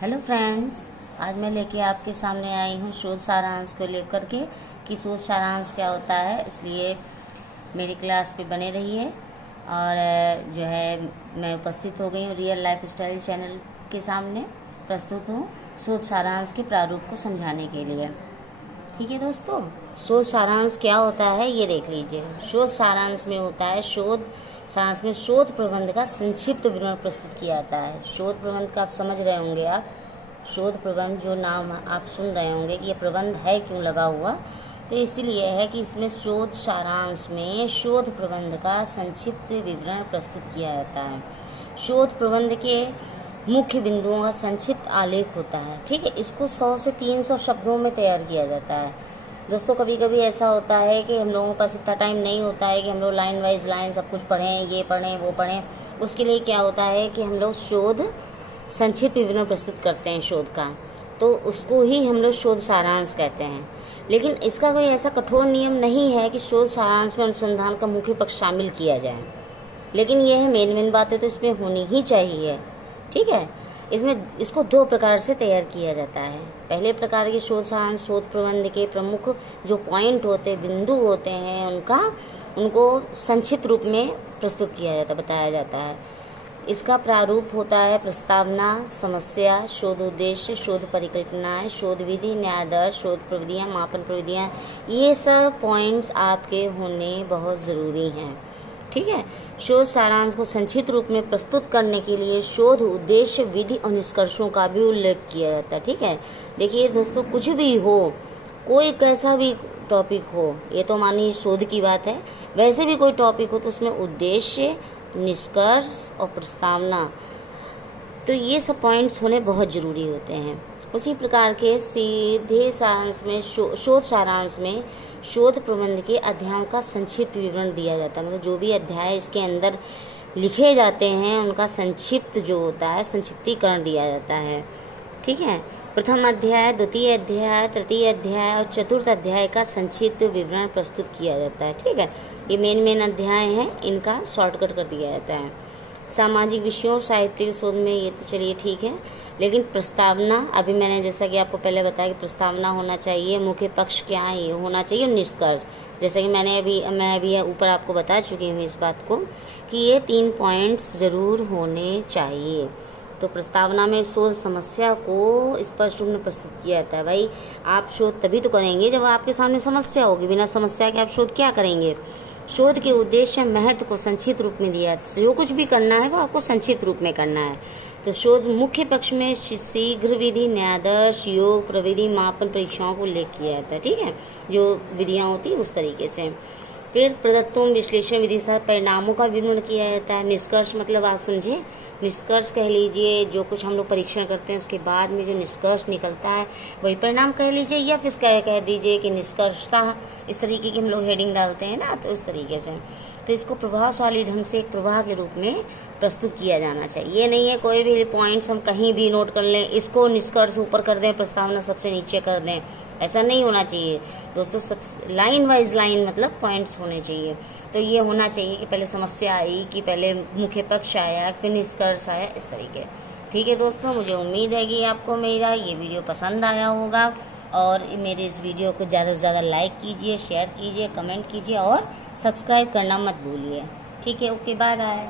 Hello friends, आज मैं लेके आपके सामने आई हूँ शोध सारांश को लेकर के कि शोध सारांश क्या होता है। इसलिए मेरी क्लास पे बने रहिए। और जो है मैं उपस्थित हो गई हूँ रियल लाइफ स्टाइल चैनल के सामने, प्रस्तुत हूँ शोध सारांश के प्रारूप को समझाने के लिए। ठीक है दोस्तों, शोध सारांश क्या होता है ये देख लीजिए। शोध सारांश में होता है सारांश में शोध प्रबंध का संक्षिप्त विवरण प्रस्तुत किया जाता है। शोध प्रबंध का आप समझ रहे होंगे, आप शोध प्रबंध जो नाम आप सुन रहे होंगे कि ये प्रबंध है क्यों लगा हुआ, तो इसीलिए है कि इसमें शोध सारांश में शोध प्रबंध का संक्षिप्त विवरण प्रस्तुत किया जाता है। शोध प्रबंध के मुख्य बिंदुओं का संक्षिप्त आलेख होता है। ठीक है, इसको 100 से 300 शब्दों में तैयार किया जाता है। दोस्तों कभी कभी ऐसा होता है कि हम लोगों के पास इतना टाइम नहीं होता है कि हम लोग लाइन वाइज लाइन सब कुछ पढ़ें, ये पढ़ें वो पढ़ें। उसके लिए क्या होता है कि हम लोग शोध संक्षिप्त विवरण प्रस्तुत करते हैं शोध का, तो उसको ही हम लोग शोध सारांश कहते हैं। लेकिन इसका कोई ऐसा कठोर नियम नहीं है कि शोध सारांश में अनुसंधान का मुख्य पक्ष शामिल किया जाए, लेकिन यह है मेन बातें तो इसमें होनी ही चाहिए। ठीक है, इसको 2 प्रकार से तैयार किया जाता है। पहले प्रकार के शोध सारांश शोध प्रबंध के प्रमुख जो पॉइंट होते बिंदु होते हैं उनको संक्षिप्त रूप में प्रस्तुत किया जाता बताया जाता है। इसका प्रारूप होता है प्रस्तावना, समस्या, शोध उद्देश्य, शोध परिकल्पनाएं, शोध विधि, न्यायादर्श, शोध प्रविधियां, मापन प्रविधियां। ये सब पॉइंट्स आपके होने बहुत जरूरी हैं। ठीक है, शोध सारांश को संक्षिप्त रूप में प्रस्तुत करने के लिए शोध उद्देश्य, विधि और निष्कर्षों का भी उल्लेख किया जाता है। ठीक है, देखिए दोस्तों, कुछ भी हो, कोई कैसा भी टॉपिक हो, ये तो मानिए शोध की बात है, वैसे भी कोई टॉपिक हो तो उसमें उद्देश्य, निष्कर्ष और प्रस्तावना, तो ये सब पॉइंट्स होने बहुत जरूरी होते हैं। उसी प्रकार के सीधे सारांश में शोध सारांश में शोध प्रबंध के अध्यायों का संक्षिप्त विवरण दिया जाता है। मतलब जो भी अध्याय इसके अंदर लिखे जाते हैं उनका संक्षिप्त जो होता है संक्षिप्तीकरण दिया जाता है। ठीक है, प्रथम अध्याय, द्वितीय अध्याय, तृतीय अध्याय और चतुर्थ अध्याय का संक्षिप्त विवरण प्रस्तुत किया जाता है। ठीक है, ये मेन अध्याय हैं, इनका शॉर्टकट कर दिया जाता है। सामाजिक विषयों साहित्यिक शोध में ये तो चलिए ठीक है, लेकिन प्रस्तावना, अभी मैंने जैसा कि आपको पहले बताया कि प्रस्तावना होना चाहिए, मुख्य पक्ष क्या है ये होना चाहिए, निष्कर्ष, जैसे कि मैं अभी ऊपर आपको बता चुकी हूँ इस बात को कि ये 3 पॉइंट्स जरूर होने चाहिए। तो प्रस्तावना में शोध समस्या को स्पष्ट रूप में प्रस्तुत किया जाता है। भाई आप शोध तभी तो करेंगे जब आपके सामने समस्या होगी, बिना समस्या के आप शोध क्या करेंगे। शोध के उद्देश्य महत्व को संक्षिप्त रूप में दिया, जो कुछ भी करना है वो आपको संक्षिप्त रूप में करना है। तो शोध मुख्य पक्ष में शीघ्र विधि, न्यायादर्श, योग, प्रविधि, मापन परीक्षाओं को उल्लेख किया जाता है। ठीक है, जो विधियां होती है उस तरीके से। फिर प्रदत्तों विश्लेषण विधि से परिणामों का विवरण किया जाता है। निष्कर्ष मतलब आप समझे, निष्कर्ष कह लीजिए, जो कुछ हम लोग परीक्षण करते हैं उसके बाद में जो निष्कर्ष निकलता है वही परिणाम कह लीजिए, या फिर कह दीजिए कि निष्कर्षता, इस तरीके की हम लोग हेडिंग डालते हैं ना, तो उस तरीके से। तो इसको प्रभावशाली ढंग से एक प्रवाह के रूप में प्रस्तुत किया जाना चाहिए। ये नहीं है कोई भी पॉइंट्स हम कहीं भी नोट कर लें, इसको निष्कर्ष ऊपर कर दें, प्रस्तावना सबसे नीचे कर दें, ऐसा नहीं होना चाहिए दोस्तों। सब लाइन वाइज लाइन मतलब पॉइंट्स होने चाहिए। तो ये होना चाहिए कि पहले समस्या आई, कि पहले मुख्य पक्ष आया, फिर निष्कर्ष आया, इस तरीके। ठीक है दोस्तों, मुझे उम्मीद है कि आपको मेरा ये वीडियो पसंद आया होगा, और मेरे इस वीडियो को ज़्यादा से ज़्यादा लाइक कीजिए, शेयर कीजिए, कमेंट कीजिए और सब्सक्राइब करना मत भूलिए। ठीक है, ओके, बाय बाय।